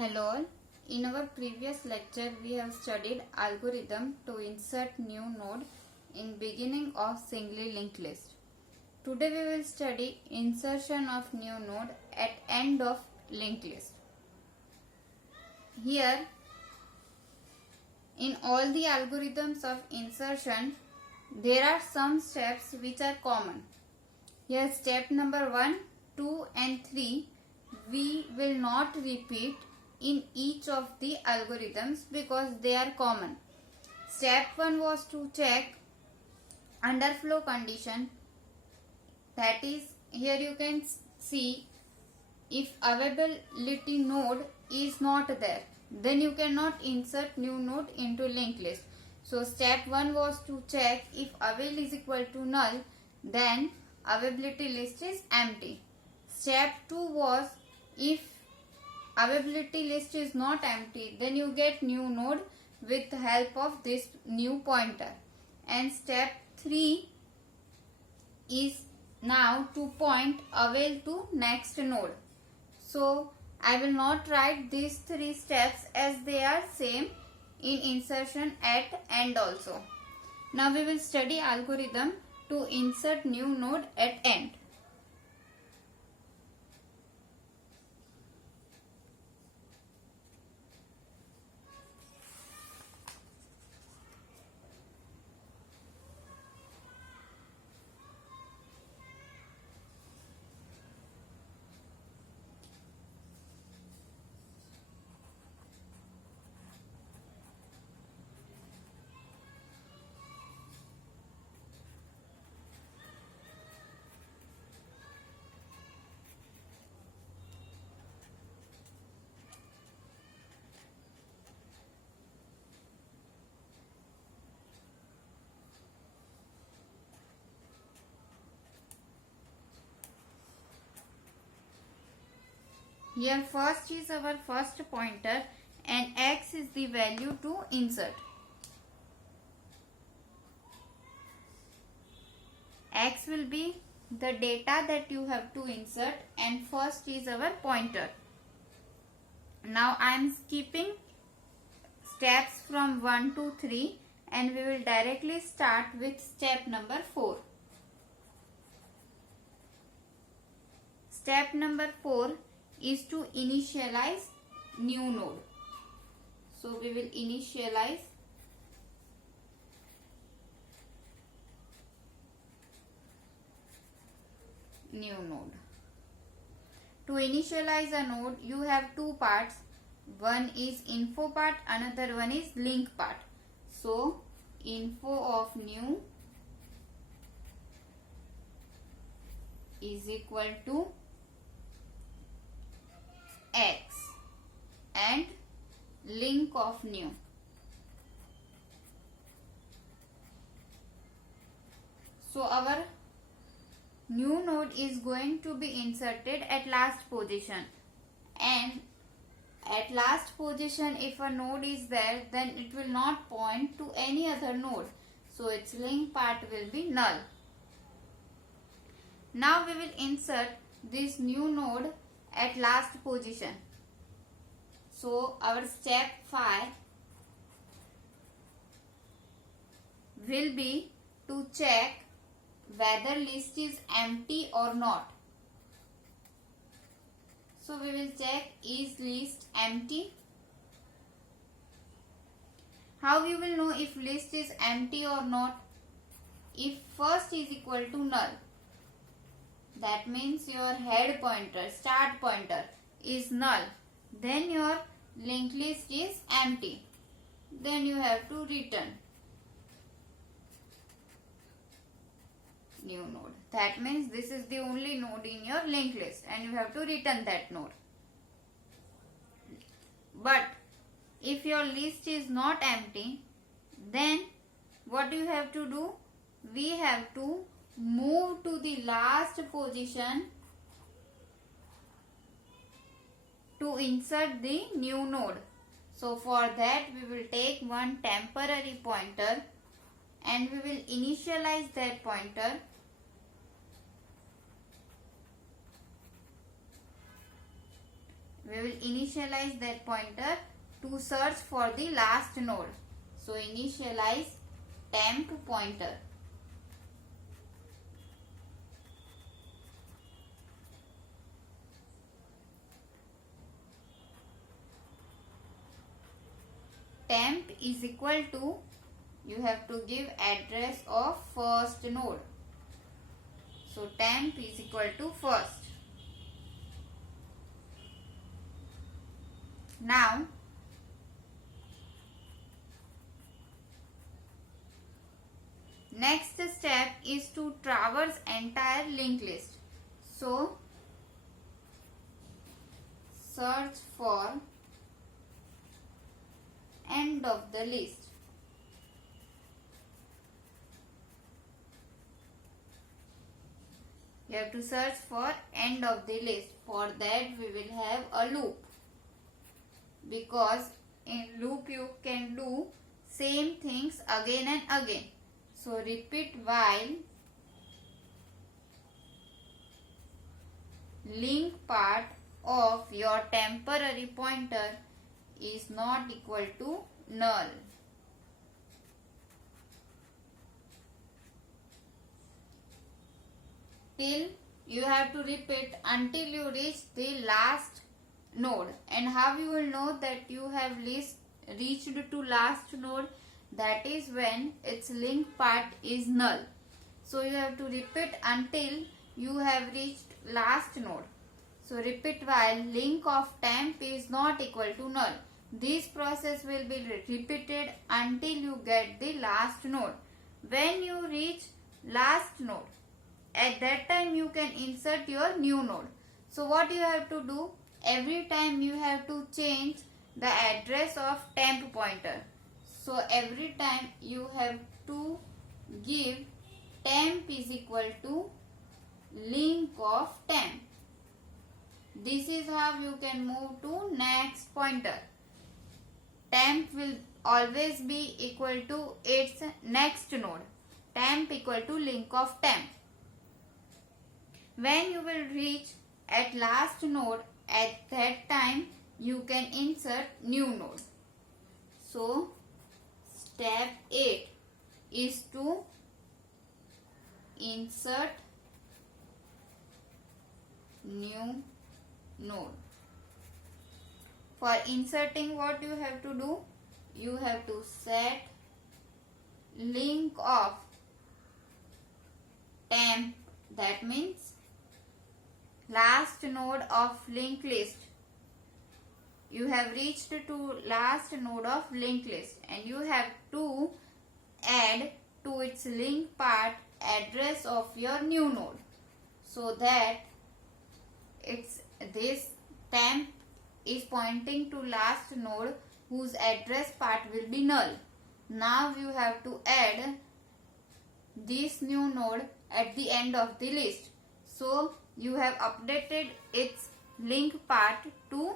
Hello all. In our previous lecture, we have studied algorithm to insert new node in beginning of singly linked list. Today we will study insertion of new node at end of linked list. Here, in all the algorithms of insertion, there are some steps which are common. Here step number 1, 2 and 3 we will not repeat in each of the algorithms because they are common. Step 1 was to check underflow condition, that is, here you can see if availability node is not there, then you cannot insert new node into linked list. So step 1 was to check if avail is equal to null, then availability list is empty. Step 2 was if availability list is not empty, then you get new node with the help of this new pointer. And step 3 is now to point avail to next node. So I will not write these 3 steps as they are same in insertion at end also. Now we will study algorithm to insert new node at end. Here first is our first pointer and x is the value to insert. X will be the data that you have to insert and first is our pointer. Now I am skipping steps from 1 to 3 and we will directly start with step number 4. Step number 4 is to initialize new node. So we will initialize new node. To initialize a node, you have two parts. One is info part, another one is link part. So info of new is equal to x and link of new. So our new node is going to be inserted at last position, and at last position if a node is there, then it will not point to any other node, so its link part will be null. Now we will insert this new node at last position. So our step 5 will be to check whether list is empty or not. So we will check is list empty. How you will know if list is empty or not? If first is equal to null, that means your head pointer, start pointer is null, then your linked list is empty. Then you have to return new node. That means this is the only node in your linked list and you have to return that node. But if your list is not empty, then what you have to do? We have to move to the last position to insert the new node. So for that we will take one temporary pointer and we will initialize that pointer we will initialize that pointer to search for the last node. So initialize temp pointer. Temp is equal to, you have to give address of first node. So temp is equal to first. Now next step is to traverse entire linked list. So search for end of the list. You have to search for end of the list. For that we will have a loop, because in loop you can do same things again and again. So repeat while link part of your temporary pointer is not equal to null. Till you have to repeat until you reach the last node. And how you will know that you have reached to last node? That is when its link part is null. So you have to repeat until you have reached last node. So repeat while link of temp is not equal to null. This process will be repeated until you get the last node. When you reach last node, at that time you can insert your new node. So what you have to do? Every time you have to change the address of temp pointer. So every time you have to give temp is equal to link of temp. This is how you can move to next pointer. Temp will always be equal to its next node. Temp equal to link of temp. When you will reach at last node, at that time you can insert new node. So step 8 is to insert new node. For inserting, what you have to do? You have to set link of temp, that means last node of linked list. You have reached to last node of linked list and you have to add to its link part address of your new node, so that this temp is pointing to last node whose address part will be null. Now you have to add this new node at the end of the list. So you have updated its link part to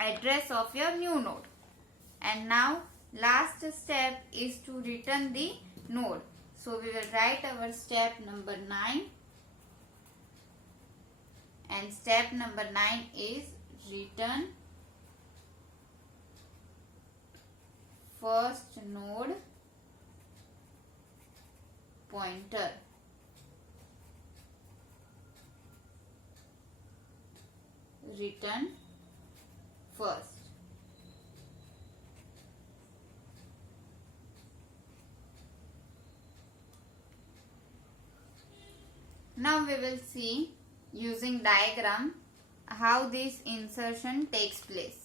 address of your new node. And now last step is to return the node. So we will write our step number 9. And step number 9 is return first node pointer. Return first. Now we will see using diagram how this insertion takes place.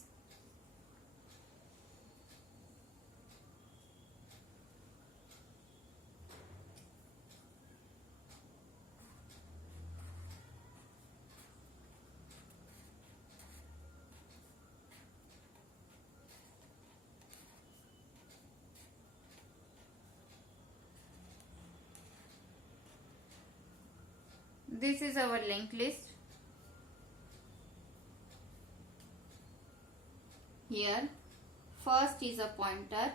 This is our linked list. Here first is a pointer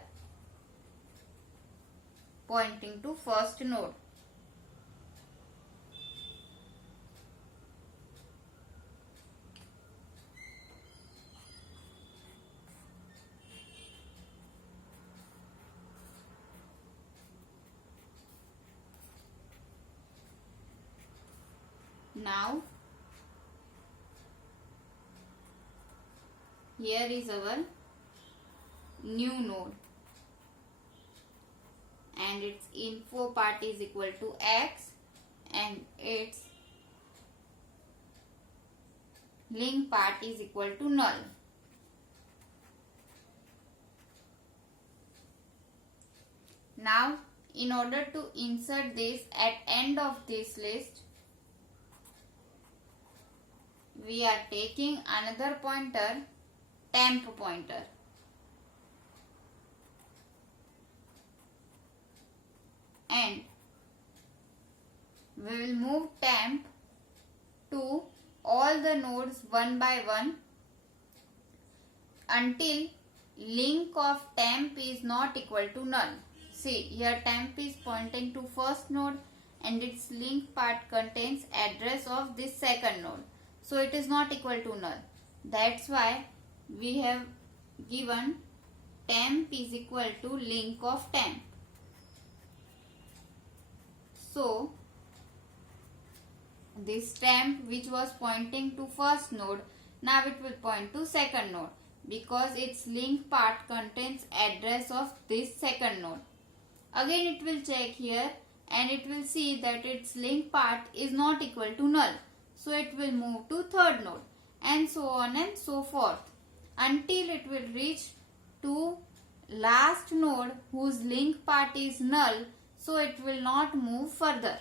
pointing to first node. Now here is our new node and its info part is equal to X and its link part is equal to null. Now in order to insert this at end of this list, we are taking another pointer, temp pointer. And we will move temp to all the nodes one by one until link of temp is not equal to null. See, here temp is pointing to first node and its link part contains address of this second node. So it is not equal to null. That's why we have given temp is equal to link of temp. So this temp which was pointing to first node, now it will point to second node because its link part contains address of this second node. Again it will check here and it will see that its link part is not equal to null. So it will move to third node and so on and so forth until it will reach to last node whose link part is null. So it will not move further.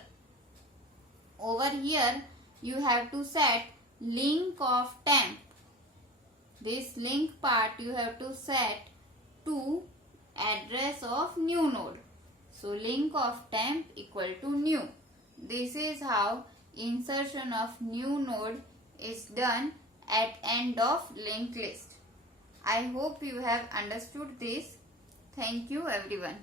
Over here you have to set link of temp. This link part you have to set to address of new node. So link of temp equal to new. This is how insertion of new node is done at end of linked list. I hope you have understood this. Thank you everyone.